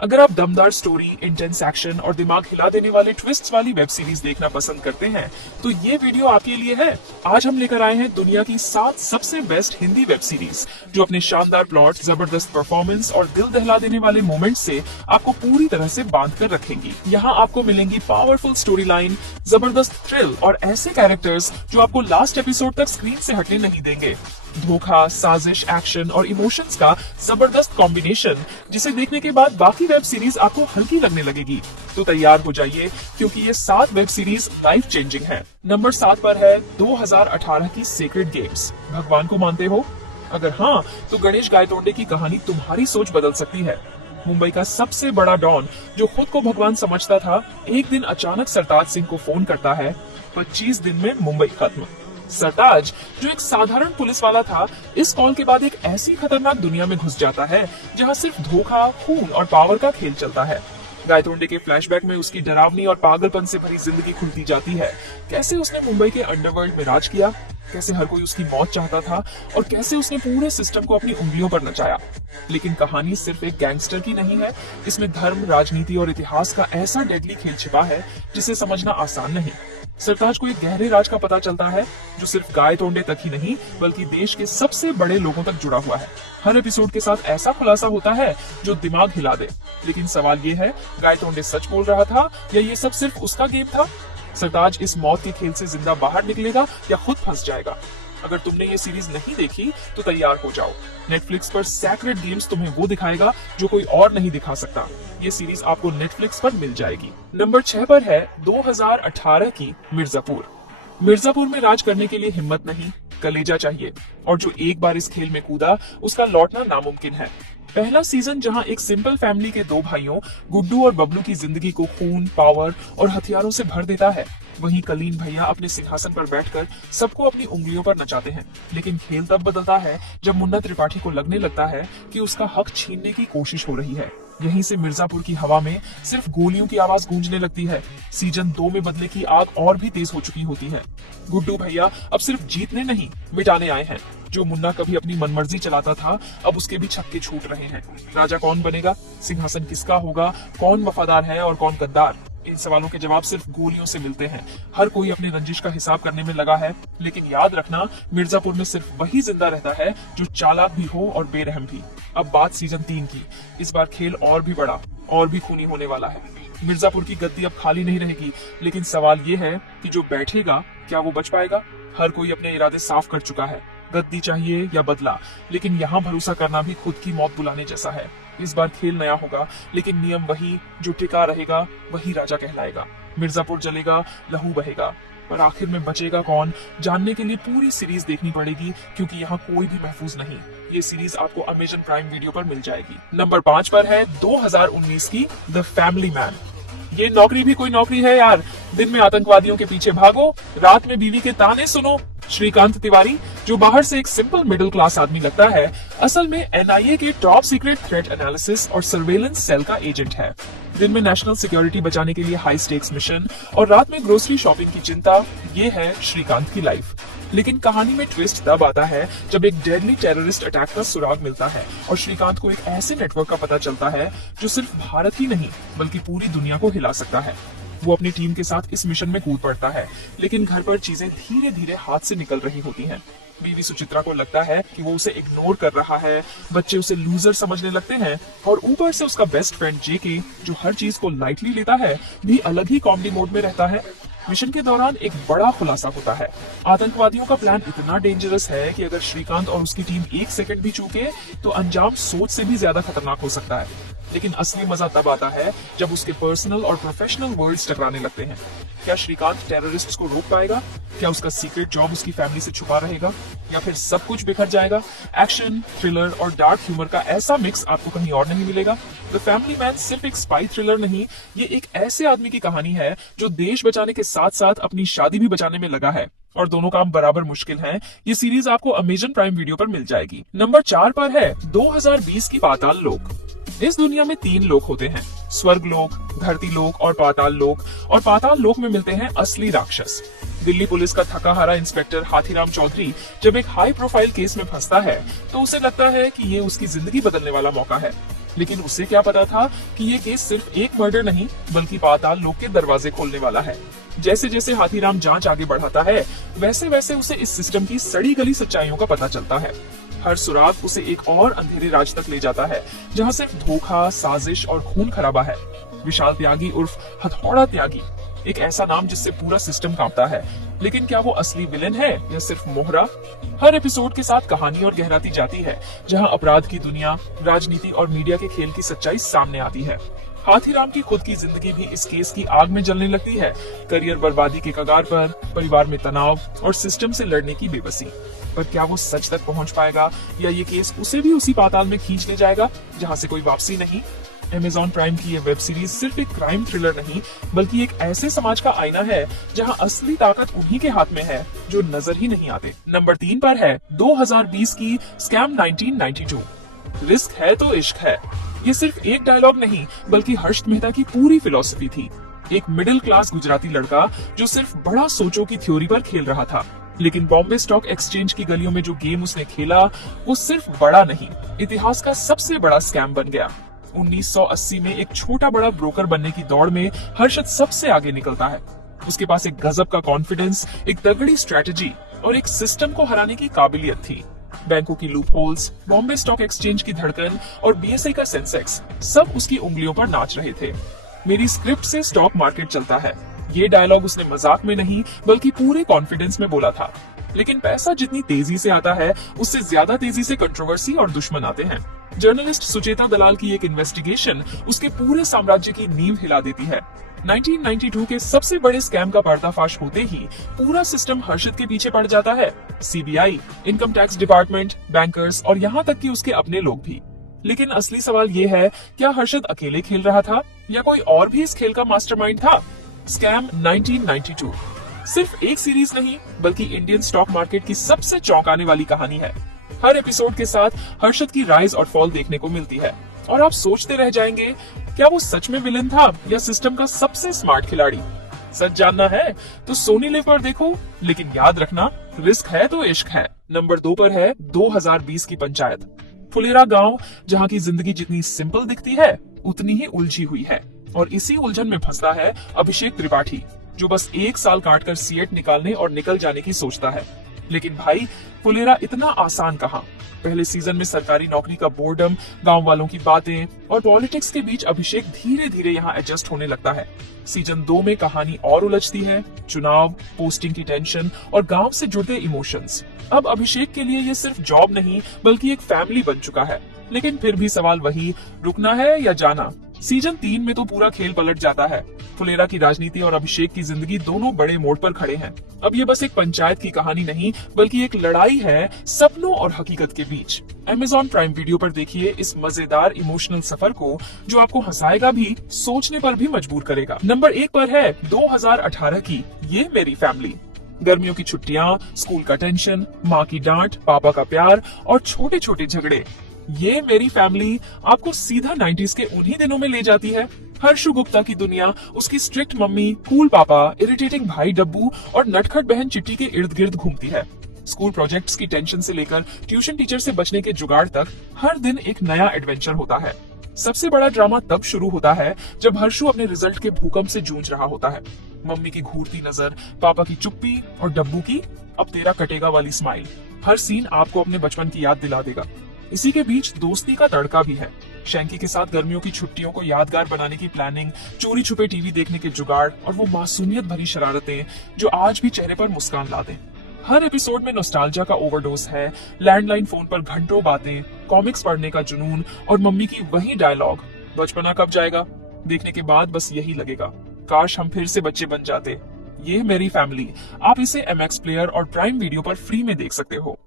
अगर आप दमदार स्टोरी, इंटेंस एक्शन और दिमाग हिला देने वाले ट्विस्ट्स वाली वेब सीरीज देखना पसंद करते हैं तो ये वीडियो आपके लिए है। आज हम लेकर आए हैं दुनिया की 7 सबसे बेस्ट हिंदी वेब सीरीज जो अपने शानदार प्लॉट, जबरदस्त परफॉर्मेंस और दिल दहला देने वाले मोमेंट्स से आपको पूरी तरह से बांध कर रखेंगी। यहाँ आपको मिलेंगी पावरफुल स्टोरी लाइन, जबरदस्त थ्रिल और ऐसे कैरेक्टर्स जो आपको लास्ट एपिसोड तक स्क्रीन से हटने नहीं देंगे। धोखा, साजिश, एक्शन और इमोशंस का जबरदस्त कॉम्बिनेशन जिसे देखने के बाद बाकी वेब सीरीज आपको हल्की लगने लगेगी। तो तैयार हो जाइए क्योंकि ये 7 वेब सीरीज लाइफ चेंजिंग है। नंबर 7 पर है 2018 की सेक्रेड गेम्स। भगवान को मानते हो? अगर हाँ तो गणेश गायतोंडे की कहानी तुम्हारी सोच बदल सकती है। मुंबई का सबसे बड़ा डॉन जो खुद को भगवान समझता था, एक दिन अचानक सरताज सिंह को फोन करता है। 25 दिन में मुंबई खत्म। सरताज जो एक साधारण पुलिस वाला था, इस कॉल के बाद एक ऐसी खतरनाक दुनिया में घुस जाता है जहां सिर्फ धोखा, खून और पावर का खेल चलता है। गायतोंडे के फ्लैशबैक में उसकी डरावनी और पागलपन से भरी जिंदगी खुलती जाती है। कैसे उसने मुंबई के अंडरवर्ल्ड में राज किया, कैसे हर कोई उसकी मौत चाहता था और कैसे उसने पूरे सिस्टम को अपनी उंगलियों पर नचाया। लेकिन कहानी सिर्फ एक गैंगस्टर की नहीं है, इसमें धर्म, राजनीति और इतिहास का ऐसा डेडली खेल छिपा है जिसे समझना आसान नहीं। सरताज को एक गहरे राज का पता चलता है जो सिर्फ गायतोंडे तक ही नहीं बल्कि देश के सबसे बड़े लोगों तक जुड़ा हुआ है। हर एपिसोड के साथ ऐसा खुलासा होता है जो दिमाग हिला दे। लेकिन सवाल ये है, गायतोंडे सच बोल रहा था या ये सब सिर्फ उसका गेम था? सरताज इस मौत के खेल से जिंदा बाहर निकलेगा या खुद फंस जाएगा? अगर तुमने ये सीरीज नहीं देखी तो तैयार हो जाओ। नेटफ्लिक्स पर सेक्रेड गेम्स तुम्हें वो दिखाएगा जो कोई और नहीं दिखा सकता। ये सीरीज आपको नेटफ्लिक्स पर मिल जाएगी। नंबर 6 पर है 2018 की मिर्जापुर। मिर्जापुर में राज करने के लिए हिम्मत नहीं, कलेजा चाहिए, और जो एक बार इस खेल में कूदा उसका लौटना नामुमकिन है। पहला सीजन जहां एक सिंपल फैमिली के 2 भाइयों गुड्डू और बबलू की जिंदगी को खून, पावर और हथियारों से भर देता है, वहीं कलीन भैया अपने सिंहासन पर बैठकर सबको अपनी उंगलियों पर नचाते हैं। लेकिन खेल तब बदलता है जब मुन्ना त्रिपाठी को लगने लगता है कि उसका हक छीनने की कोशिश हो रही है। यहीं से मिर्जापुर की हवा में सिर्फ गोलियों की आवाज गूंजने लगती है। सीजन 2 में बदले की आग और भी तेज हो चुकी होती है। गुड्डू भैया अब सिर्फ जीतने नहीं, मिटाने आए हैं। जो मुन्ना कभी अपनी मनमर्जी चलाता था, अब उसके भी छक्के छूट रहे हैं। राजा कौन बनेगा? सिंहासन किसका होगा? कौन वफादार है और कौन गद्दार? इन सवालों के जवाब सिर्फ गोलियों से मिलते हैं। हर कोई अपने रंजिश का हिसाब करने में लगा है। लेकिन याद रखना, मिर्जापुर में सिर्फ वही जिंदा रहता है जो चालाक भी हो और बेरहम भी। अब बात सीजन 3 की। इस बार खेल और भी बड़ा और भी खूनी होने वाला है। मिर्जापुर की गद्दी अब खाली नहीं रहेगी, लेकिन सवाल ये है कि जो बैठेगा क्या वो बच पाएगा? हर कोई अपने इरादे साफ कर चुका है, गद्दी चाहिए या बदला। लेकिन यहाँ भरोसा करना भी खुद की मौत बुलाने जैसा है। इस बार खेल नया होगा, लेकिन नियम वही, जो टिका रहेगा वही राजा कहलाएगा। मिर्जापुर जलेगा, लहू बहेगा, पर आखिर में बचेगा कौन? जानने के लिए पूरी सीरीज देखनी पड़ेगी, क्योंकि यहाँ कोई भी महफूज नहीं। ये सीरीज आपको अमेज़न प्राइम वीडियो पर मिल जाएगी। नंबर 5 पर है 2019 की द फैमिली मैन। ये नौकरी भी कोई नौकरी है यार। दिन में आतंकवादियों के पीछे भागो, रात में बीवी के ताने सुनो। श्रीकांत तिवारी, जो बाहर से एक सिंपल मिडिल क्लास आदमी लगता है, असल में एनआईए के टॉप सीक्रेट थ्रेट एनालिसिस और सर्वेलेंस सेल का एजेंट है। दिन में नेशनल सिक्योरिटी बचाने के लिए हाई स्टेक्स मिशन और रात में ग्रोसरी शॉपिंग की चिंता, ये है श्रीकांत की लाइफ। लेकिन कहानी में ट्विस्ट तब आता है जब एक डेडली टेररिस्ट अटैक का सुराग मिलता है और श्रीकांत को एक ऐसे नेटवर्क का पता चलता है जो सिर्फ भारत ही नहीं बल्कि पूरी दुनिया को हिला सकता है। वो अपनी टीम के साथ इस मिशन में कूद पड़ता है, लेकिन घर पर चीजें धीरे धीरे हाथ से निकल रही होती हैं। बीवी सुचित्रा को लगता है कि वो उसे इग्नोर कर रहा है, बच्चे उसे लूजर समझने लगते हैं, और ऊपर से उसका बेस्ट फ्रेंड जेके, जो हर चीज को लाइटली लेता है, भी अलग ही कॉमेडी मोड में रहता है। मिशन के दौरान एक बड़ा खुलासा होता है। आतंकवादियों का प्लान इतना डेंजरस है कि अगर श्रीकांत और उसकी टीम 1 सेकंड भी चूके तो अंजाम सोच से भी ज्यादा खतरनाक हो सकता है। लेकिन असली मजा तब आता है जब उसके पर्सनल और प्रोफेशनल वर्ल्ड्स टकराने लगते हैं। क्या श्रीकांत टेररिस्ट्स को रोक पाएगा? क्या उसका सीक्रेट जॉब उसकी फैमिली से छुपा रहेगा, या फिर सब कुछ बिखर जाएगा? एक्शन, थ्रिलर और डार्क ह्यूमर का ऐसा मिक्स आपको कहीं और नहीं मिलेगा। द फैमिली मैन सिर्फ एक स्पाई थ्रिलर नहीं, ये एक ऐसे आदमी की कहानी है जो देश बचाने के साथ साथ अपनी शादी भी बचाने में लगा है, और दोनों काम बराबर मुश्किल हैं। ये सीरीज आपको अमेज़न प्राइम वीडियो पर मिल जाएगी। नंबर 4 पर है 2020 की पाताल लोक। इस दुनिया में 3 लोक होते हैं, स्वर्ग लोक, धरती लोक और पाताल लोक। और पाताल लोक में मिलते हैं असली राक्षस। दिल्ली पुलिस का थका हारा इंस्पेक्टर हाथीराम चौधरी जब एक हाई प्रोफाइल केस में फंसता है तो उसे लगता है कि ये उसकी जिंदगी बदलने वाला मौका है। लेकिन उसे क्या पता था कि ये केस सिर्फ एक मर्डर नहीं बल्कि पाताल लोक के दरवाजे खोलने वाला है। जैसे जैसे हाथीराम जांच आगे बढ़ाता है वैसे वैसे उसे इस सिस्टम की सड़ी गली सच्चाइयों का पता चलता है। हर सुराग उसे एक और अंधेरे राज तक ले जाता है जहाँ सिर्फ धोखा, साजिश और खून खराबा है। विशाल त्यागी उर्फ हथौड़ा त्यागी, एक ऐसा नाम जिससे पूरा सिस्टम कांपता है, लेकिन क्या वो असली विलेन है या सिर्फ मोहरा? हर एपिसोड के साथ कहानी और गहराती जाती है जहां अपराध की दुनिया, राजनीति और मीडिया के खेल की सच्चाई सामने आती है। हाथीराम की खुद की जिंदगी भी इस केस की आग में जलने लगती है। करियर बर्बादी के कगार पर, परिवार में तनाव और सिस्टम से लड़ने की बेबसी। पर क्या वो सच तक पहुंच पाएगा या ये केस उसे भी उसी पाताल में खींच ले जाएगा जहां से कोई वापसी नहीं? Amazon प्राइम की ये वेब सीरीज सिर्फ एक क्राइम थ्रिलर नहीं बल्कि एक ऐसे समाज का आईना है जहां असली ताकत उन्हीं के हाथ में है जो नजर ही नहीं आते। नंबर 3 पर है 2020 की स्कैम 1992। रिस्क है तो इश्क है। ये सिर्फ एक डायलॉग नहीं बल्कि हर्ष मेहता की पूरी फिलॉसफी थी। एक मिडिल क्लास गुजराती लड़का जो सिर्फ बड़ा सोचों की थ्योरी पर खेल रहा था, लेकिन बॉम्बे स्टॉक एक्सचेंज की गलियों में जो गेम उसने खेला वो सिर्फ बड़ा नहीं, इतिहास का सबसे बड़ा स्कैम बन गया। 1980 में एक छोटा बड़ा ब्रोकर बनने की दौड़ में हर्षद सबसे आगे निकलता है। उसके पास एक गजब का कॉन्फिडेंस, एक तगड़ी स्ट्रेटजी और एक सिस्टम को हराने की काबिलियत थी। बैंकों की loop holes, Bombay stock exchange की धड़कन और बीएसई का सेंसेक्स सब उसकी उंगलियों पर नाच रहे थे। मेरी स्क्रिप्ट से स्टॉक मार्केट चलता है, ये डायलॉग उसने मजाक में नहीं बल्कि पूरे कॉन्फिडेंस में बोला था। लेकिन पैसा जितनी तेजी से आता है उससे ज्यादा तेजी से कंट्रोवर्सी और दुश्मन आते हैं। जर्नलिस्ट सुचेता दलाल की एक इन्वेस्टिगेशन उसके पूरे साम्राज्य की नींव हिला देती है। 1992 के सबसे बड़े स्कैम का पर्दाफाश होते ही पूरा सिस्टम हर्षद के पीछे पड़ जाता है। CBI, income tax department, bankers और यहाँ तक कि उसके अपने लोग भी। लेकिन असली सवाल ये है, क्या हर्षद अकेले खेल रहा था या कोई और भी इस खेल का मास्टरमाइंड था? स्कैम 1992 सिर्फ एक सीरीज नहीं बल्कि इंडियन स्टॉक मार्केट की सबसे चौंकाने वाली कहानी है। हर एपिसोड के साथ हर्षद की राइज और फॉल देखने को मिलती है और आप सोचते रह जाएंगे, क्या वो सच में विलेन था या सिस्टम का सबसे स्मार्ट खिलाड़ी? सच जानना है तो सोनी लिव पर देखो, लेकिन याद रखना, रिस्क है तो इश्क है। नंबर 2 पर है 2020 की पंचायत। फुलेरा गांव, जहां की जिंदगी जितनी सिंपल दिखती है उतनी ही उलझी हुई है, और इसी उलझन में फंसता है अभिषेक त्रिपाठी, जो बस 1 साल काटकर सीएट निकालने और निकल जाने की सोचता है। लेकिन भाई, फुलेरा इतना आसान कहाँ। पहले सीजन में सरकारी नौकरी का बोर्डम, गांव वालों की बातें और पॉलिटिक्स के बीच अभिषेक धीरे धीरे यहाँ एडजस्ट होने लगता है। सीजन 2 में कहानी और उलझती है, चुनाव, पोस्टिंग की टेंशन और गांव से जुड़े इमोशंस। अब अभिषेक के लिए ये सिर्फ जॉब नहीं बल्कि एक फैमिली बन चुका है। लेकिन फिर भी सवाल वही, रुकना है या जाना? सीजन 3 में तो पूरा खेल पलट जाता है। फुलेरा की राजनीति और अभिषेक की जिंदगी दोनों बड़े मोड़ पर खड़े हैं। अब ये बस एक पंचायत की कहानी नहीं बल्कि एक लड़ाई है सपनों और हकीकत के बीच। Amazon प्राइम वीडियो पर देखिए इस मजेदार इमोशनल सफर को, जो आपको हंसाएगा भी, सोचने पर भी मजबूर करेगा। नंबर 1 पर है 2018 की ये मेरी फैमिली। गर्मियों की छुट्टियां, स्कूल का टेंशन, माँ की डांट, पापा का प्यार और छोटे छोटे झगड़े। ये मेरी फैमिली आपको सीधा 90s के उन्हीं दिनों में ले जाती है। हर्षु गुप्ता की दुनिया उसकी स्ट्रिक्ट मम्मी, कूल पापा, इरिटेटिंग भाई डब्बू और नटखट बहन चिट्टी के इर्द गिर्द घूमती है। स्कूल प्रोजेक्ट्स की टेंशन से लेकर ट्यूशन टीचर से बचने के जुगाड़ तक हर दिन एक नया एडवेंचर होता है। सबसे बड़ा ड्रामा तब शुरू होता है जब हर्षु अपने रिजल्ट के भूकंप से जूझ रहा होता है। मम्मी की घूरती नजर, पापा की चुप्पी और डब्बू की अब तेरा कटेगा वाली स्माइल। हर सीन आपको अपने बचपन की याद दिला देगा। इसी के बीच दोस्ती का तड़का भी है। शैंकी के साथ गर्मियों की छुट्टियों को यादगार बनाने की प्लानिंग, चोरी छुपे टीवी देखने के जुगाड़ और वो मासूमियत भरी शरारतें जो आज भी चेहरे पर मुस्कान ला दें। हर एपिसोड में नॉस्टैल्जिया का ओवरडोज है। लैंडलाइन फोन पर घंटों बातें, कॉमिक्स पढ़ने का जुनून और मम्मी की वही डायलॉग, बचपना कब जाएगा? देखने के बाद बस यही लगेगा, काश हम फिर से बच्चे बन जाते। ये मेरी फैमिली, आप इसे MX प्लेयर और प्राइम वीडियो पर फ्री में देख सकते हो।